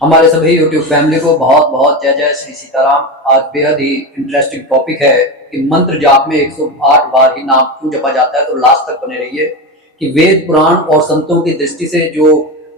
हमारे सभी YouTube family को बहुत बहुत जय जय श्री सीताराम। आज बेहद ही इंटरेस्टिंग टॉपिक है कि मंत्र जाप में 108 बार ही नाम क्यों जपा जाता है। तो लास्ट तक बने रहिए कि वेद पुराण और संतों की दृष्टि से जो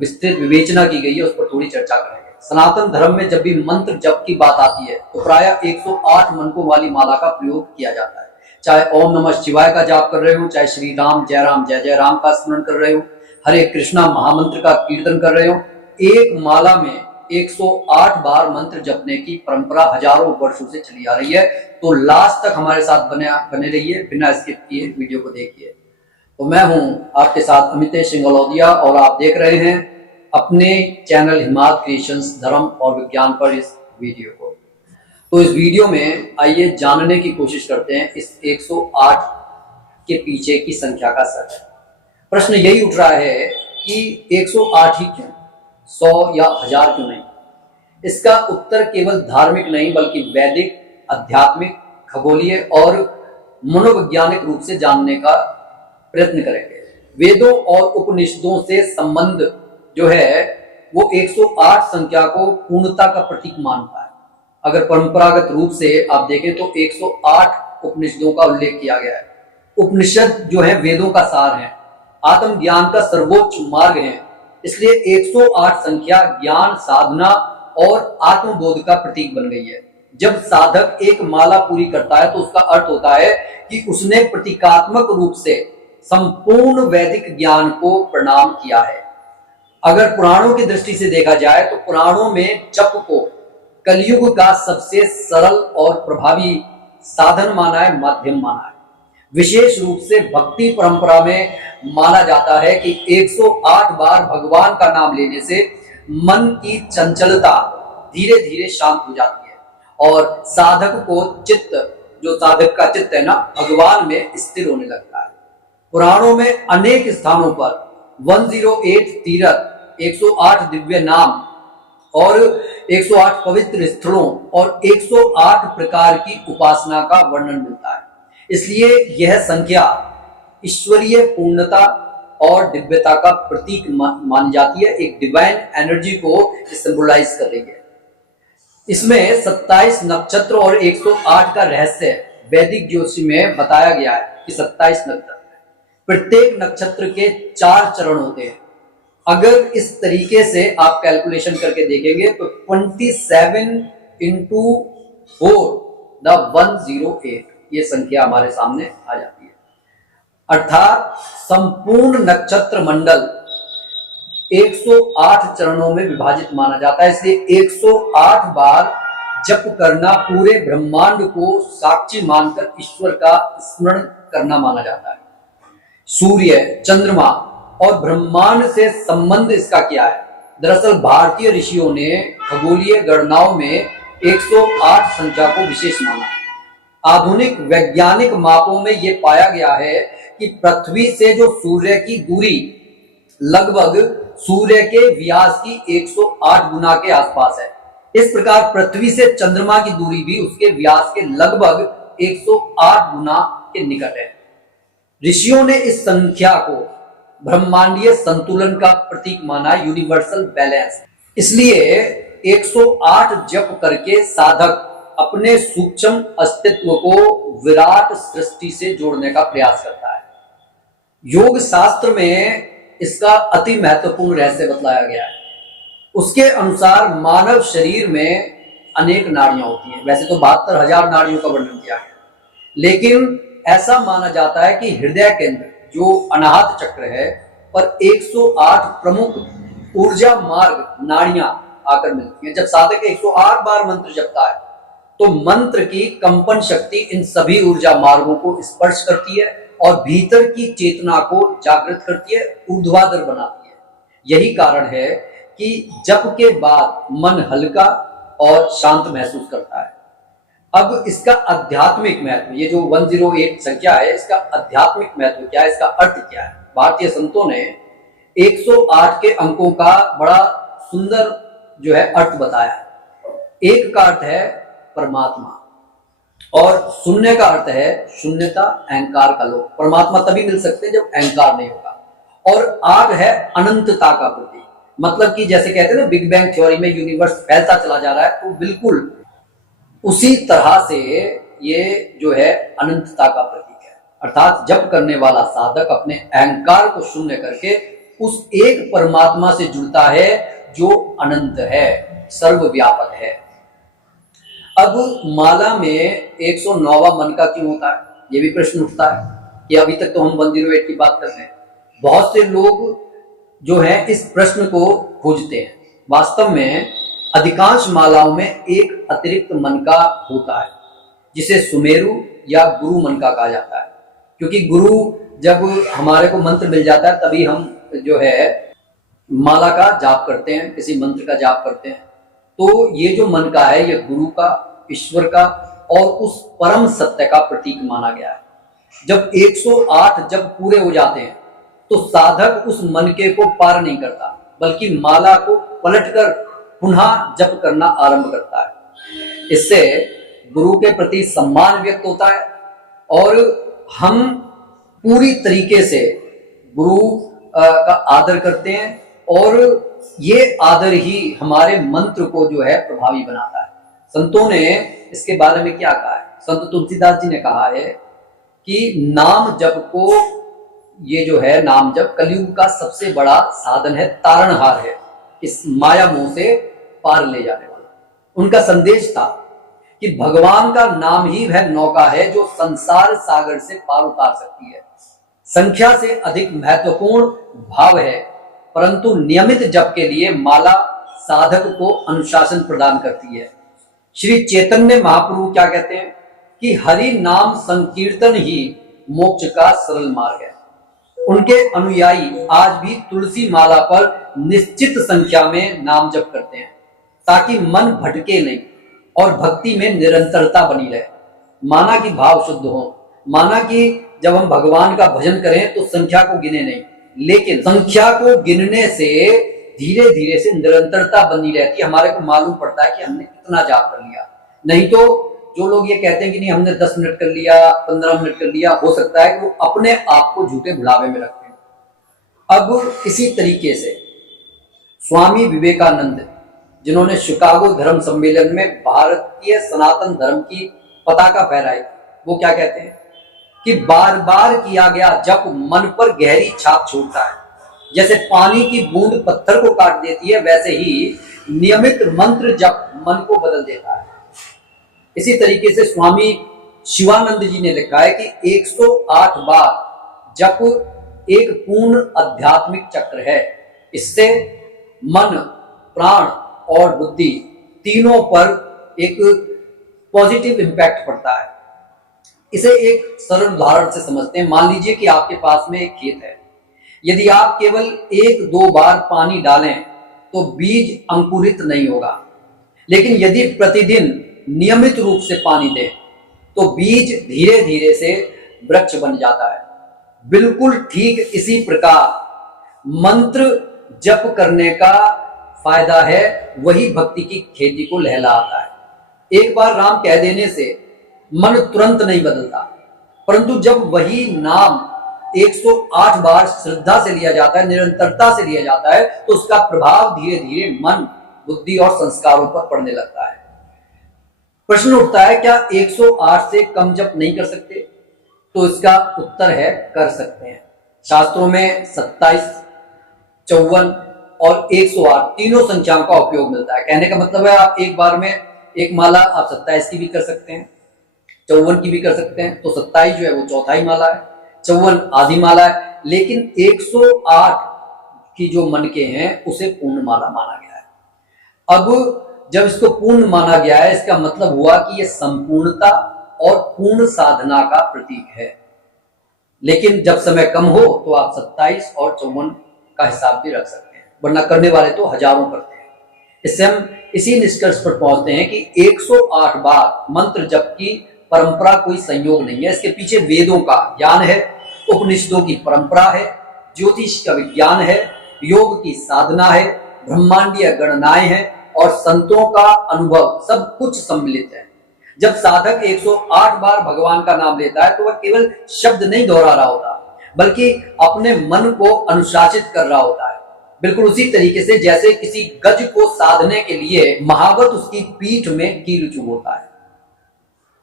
विस्तृत विवेचना की गई है उस पर थोड़ी चर्चा करेंगे। सनातन धर्म में जब भी मंत्र जप की बात आती है तो प्रायः 108 मनकों वाली माला का प्रयोग किया जाता है। चाहे ओम नमः शिवाय का जाप कर रहे हो, चाहे श्री राम जय जय राम का स्मरण कर रहे हो, हरे कृष्णा महामंत्र का कीर्तन कर रहे हो, एक माला में 108 बार मंत्र जपने की परंपरा हजारों वर्षों से चली आ रही है। तो लास्ट तक हमारे साथ बने रहिए, बिना स्किप किए वीडियो को देखिए। तो मैं हूं आपके साथ अमितेश सिंगलौदिया और आप देख रहे हैं अपने चैनल हिमाद क्रिएशंस धर्म और विज्ञान पर इस वीडियो को। तो इस वीडियो में आइए जानने की कोशिश करते हैं इस 108 के पीछे की संख्या का सच। प्रश्न यही उठ रहा है कि 108 ही क्यों, 100 या 1000 क्यों नहीं? इसका उत्तर केवल धार्मिक नहीं बल्कि वैदिक, आध्यात्मिक, खगोलीय और मनोवैज्ञानिक रूप से जानने का प्रयत्न करेंगे। वेदों और उपनिषदों से संबंध जो है वो 108 संख्या को पूर्णता का प्रतीक मानता है। अगर परंपरागत रूप से आप देखें तो 108 उपनिषदों का उल्लेख किया गया है। उपनिषद जो है वेदों का सार है, आत्मज्ञान का सर्वोच्च मार्ग है। इसलिए 108 संख्या ज्ञान, साधना और आत्मबोध का प्रतीक बन गई है। जब साधक एक माला पूरी करता है तो उसका अर्थ होता है कि उसने प्रतीकात्मक रूप से संपूर्ण वैदिक ज्ञान को प्रणाम किया है। अगर पुराणों की दृष्टि से देखा जाए तो पुराणों में जप को कलयुग का सबसे सरल और प्रभावी साधन माना है, माध्यम माना है। विशेष रूप से भक्ति परंपरा में माना जाता है कि 108 बार भगवान का नाम लेने से मन की चंचलता धीरे धीरे शांत हो जाती है और साधक को जो साधक का चित्त है ना, भगवान में स्थिर होने लगता है। पुराणों में अनेक स्थानों पर 108 तीर्थ, 108 दिव्य नाम और 108 पवित्र स्थलों और 108 प्रकार की उपासना का वर्णन मिलता है। इसलिए यह संख्या ईश्वरीय पूर्णता और दिव्यता का प्रतीक मानी जाती है। एक डिवाइन एनर्जी को सिंबलाइज कर रही है। इसमें 27 नक्षत्र और 108 का रहस्य वैदिक ज्योतिष में बताया गया है कि 27 नक्षत्र, प्रत्येक नक्षत्र के 4 चरण होते हैं। अगर इस तरीके से आप कैलकुलेशन करके देखेंगे तो 27 into 4 द 108 ये संख्या हमारे सामने आ जाती है। अर्थात संपूर्ण नक्षत्र मंडल 108 चरणों में विभाजित माना जाता है। इसलिए 108 बार जप करना पूरे ब्रह्मांड को साक्षी मानकर ईश्वर का स्मरण करना माना जाता है। सूर्य, चंद्रमा और ब्रह्मांड से संबंध इसका क्या है? दरअसल भारतीय ऋषियों ने खगोलीय गणनाओं में 108 संख्या को विशेष माना है। आधुनिक वैज्ञानिक मापों में यह पाया गया है कि पृथ्वी से जो सूर्य की दूरी लगभग सूर्य के व्यास की 108 गुना के आसपास है। इस प्रकार पृथ्वी से चंद्रमा की दूरी भी उसके व्यास के लगभग 108 गुना के निकट है। ऋषियों ने इस संख्या को ब्रह्मांडीय संतुलन का प्रतीक माना, यूनिवर्सल बैलेंस। इसलिए 108 जप करके साधक अपने सूक्ष्म अस्तित्व को विराट सृष्टि से जोड़ने का प्रयास करता है। योग शास्त्र में इसका अति महत्वपूर्ण रहस्य बतलाया गया है। उसके अनुसार मानव शरीर में अनेक नाड़ियां होती हैं। वैसे तो 72,000 नाड़ियों का वर्णन किया है, लेकिन ऐसा माना जाता है कि हृदय केंद्र जो अनाहत चक्र है पर 108 प्रमुख ऊर्जा मार्ग नाड़ियां आकर मिलती हैं। जब साधक 108 बार मंत्र जपता है तो मंत्र की कंपन शक्ति इन सभी ऊर्जा मार्गों को स्पर्श करती है और भीतर की चेतना को जागृत करती है, ऊर्ध्वाधर बनाती है। यही कारण है कि जप के बाद मन हल्का और शांत महसूस करता है। अब इसका आध्यात्मिक महत्व, ये जो 108 संख्या है, इसका आध्यात्मिक महत्व क्या है, इसका अर्थ क्या है? भारतीय संतों ने 108 के अंकों का बड़ा सुंदर जो है अर्थ बताया है। एक का अर्थ है परमात्मा और शून्य का अर्थ है शून्यता, अहंकार का लोप। परमात्मा तभी मिल सकते हैं जब अहंकार नहीं होगा। और 8 है अनंतता का प्रतीक। मतलब कि जैसे कहते हैं ना बिग बैंग थ्योरी में यूनिवर्स फैलता चला जा रहा है, तो बिल्कुल उसी तरह से ये जो है अनंतता का प्रतीक है। अर्थात जप करने वाला साधक अपने अहंकार को शून्य करके उस एक परमात्मा से जुड़ता है जो अनंत है, सर्वव्यापक है। अब माला में 109वां मन का क्यों होता है, ये भी प्रश्न उठता है कि अभी तक तो हम 108 की बात कर रहे हैं। बहुत से लोग जो है इस प्रश्न को खोजते हैं। वास्तव में अधिकांश मालाओं में एक अतिरिक्त मन का होता है जिसे सुमेरु या गुरु मन का कहा जाता है, क्योंकि गुरु जब हमारे को मंत्र मिल जाता है तभी हम जो है माला का जाप करते हैं, किसी मंत्र का जाप करते हैं। तो ये जो मन का है ये गुरु का, ईश्वर का और उस परम सत्य का प्रतीक माना गया है। जब 108 जब पूरे हो जाते हैं तो साधक उस मन के को पार नहीं करता, बल्कि माला को पलटकर पुनः जप करना आरंभ करता है। इससे गुरु के प्रति सम्मान व्यक्त होता है और हम पूरी तरीके से गुरु का आदर करते हैं, और ये आदर ही हमारे मंत्र को जो है प्रभावी बनाता है। संतों ने इसके बारे में क्या कहा है? संत तुलसीदास जी ने कहा है कि नाम जप को, ये जो है नाम जप कलयुग का सबसे बड़ा साधन है, तारणहार है, इस माया मोह से पार ले जाने वाला। उनका संदेश था कि भगवान का नाम ही वह नौका है जो संसार सागर से पार उतार सकती है। संख्या से अधिक महत्वपूर्ण भाव है, परंतु नियमित जप के लिए माला साधक को अनुशासन प्रदान करती है। श्री चैतन्य महाप्रभु क्या कहते हैं कि हरि नाम संकीर्तन ही मोक्ष का सरल मार्ग है। उनके अनुयायी आज भी तुलसी माला पर निश्चित संख्या में नाम जप करते हैं ताकि मन भटके नहीं और भक्ति में निरंतरता बनी रहे। माना कि भाव शुद्ध हो, माना कि जब हम भगवान का भजन करें तो संख्या को गिने नहीं, लेकिन संख्या को गिनने से धीरे धीरे से निरंतरता बनी रहती है। हमारे को मालूम पड़ता है कि हमने कितना जाप कर लिया। नहीं तो जो लोग ये कहते हैं कि नहीं हमने 10 मिनट कर लिया, 15 मिनट कर लिया, हो सकता है कि वो अपने आप को झूठे बुढ़ावे में रखते हैं। अब इसी तरीके से स्वामी विवेकानंद, जिन्होंने शिकागो धर्म सम्मेलन में भारतीय सनातन धर्म की पताका फहराई, वो क्या कहते हैं कि बार बार किया गया जप मन पर गहरी छाप छोड़ता है। जैसे पानी की बूंद पत्थर को काट देती है, वैसे ही नियमित मंत्र जप मन को बदल देता है। इसी तरीके से स्वामी शिवानंद जी ने लिखा है कि 108 बार जप एक पूर्ण आध्यात्मिक चक्र है। इससे मन, प्राण और बुद्धि तीनों पर एक पॉजिटिव इंपैक्ट पड़ता है। इसे एक सरल उदाहरण से समझते हैं। मान लीजिए कि आपके पास में एक खेत है। यदि आप केवल 1-2 बार पानी डालें तो बीज अंकुरित नहीं होगा, लेकिन यदि प्रतिदिन नियमित रूप से पानी दें तो बीज धीरे धीरे से वृक्ष बन जाता है। बिल्कुल ठीक इसी प्रकार मंत्र जप करने का फायदा है, वही भक्ति की खेती को लहलाता है। एक बार राम कह देने से मन तुरंत नहीं बदलता, परंतु जब वही नाम 108 बार श्रद्धा से लिया जाता है, निरंतरता से लिया जाता है, तो उसका प्रभाव धीरे धीरे मन, बुद्धि और संस्कारों पर पड़ने लगता है। प्रश्न उठता है, क्या 108 से कम जप नहीं कर सकते? तो इसका उत्तर है, कर सकते हैं। शास्त्रों में 27, 54 और 108 तीनों संख्याओं का उपयोग मिलता है। कहने का मतलब है आप एक बार में एक माला आप 27 की भी कर सकते हैं, 54 की भी कर सकते हैं। तो 27 जो है वो चौथाई माला है, 54 आधी माला है, लेकिन 108 की जो मन के हैं उसे पूर्ण माला माना गया है। अब जब इसको पूर्ण माना गया है, इसका मतलब हुआ कि यह संपूर्णता और पूर्ण साधना का प्रतीक है। लेकिन जब समय कम हो तो आप 27 और 54 का हिसाब भी रख सकते हैं, वरना करने वाले तो हजारों करते हैं। इससे हम इसी निष्कर्ष पर पहुंचते हैं कि 108 बार मंत्र जप की परंपरा कोई संयोग नहीं है। इसके पीछे वेदों का ज्ञान है, उपनिषदों की परंपरा है, ज्योतिष का विज्ञान है, योग की साधना है, ब्रह्मांडीय गणनाएं हैं और संतों का अनुभव, सब कुछ सम्मिलित है। जब साधक 108 बार भगवान का नाम लेता है तो वह केवल शब्द नहीं दोहरा रहा होता, बल्कि अपने मन को अनुशासित कर रहा होता है। बिल्कुल उसी तरीके से जैसे किसी गज को साधने के लिए महावत उसकी पीठ में कील चुभोता है।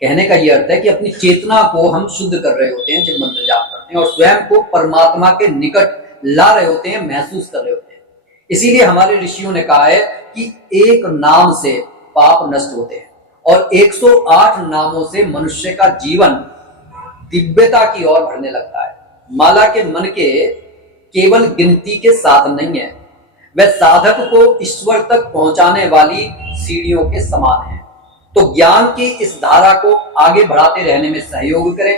कहने का यह अर्थ है कि अपनी चेतना को हम शुद्ध कर रहे होते हैं जब मंत्र जाप करते हैं और स्वयं को परमात्मा के निकट ला रहे होते हैं, महसूस कर रहे होते हैं। इसीलिए हमारे ऋषियों ने कहा है कि एक नाम से पाप नष्ट होते हैं और 108 नामों से मनुष्य का जीवन दिव्यता की ओर बढ़ने लगता है। माला के मन के केवल गिनती के साधन नहीं है, वह साधक को ईश्वर तक पहुंचाने वाली सीढ़ियों के समान है। तो ज्ञान की इस धारा को आगे बढ़ाते रहने में सहयोग करें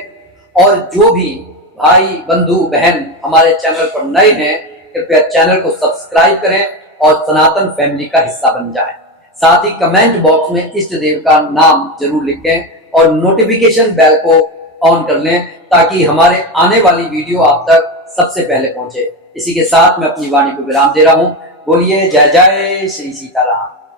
और जो भी भाई बंधु बहन हमारे चैनल पर नए हैं, कृपया चैनल को सब्सक्राइब करें और सनातन फैमिली का हिस्सा बन जाएं। साथ ही कमेंट बॉक्स में इष्ट देव का नाम जरूर लिखें और नोटिफिकेशन बेल को ऑन कर लें ताकि हमारे आने वाली वीडियो आप तक सबसे पहले पहुंचे। इसी के साथ मैं अपनी वाणी को विराम दे रहा हूं। बोलिए जय जय श्री सीताराम।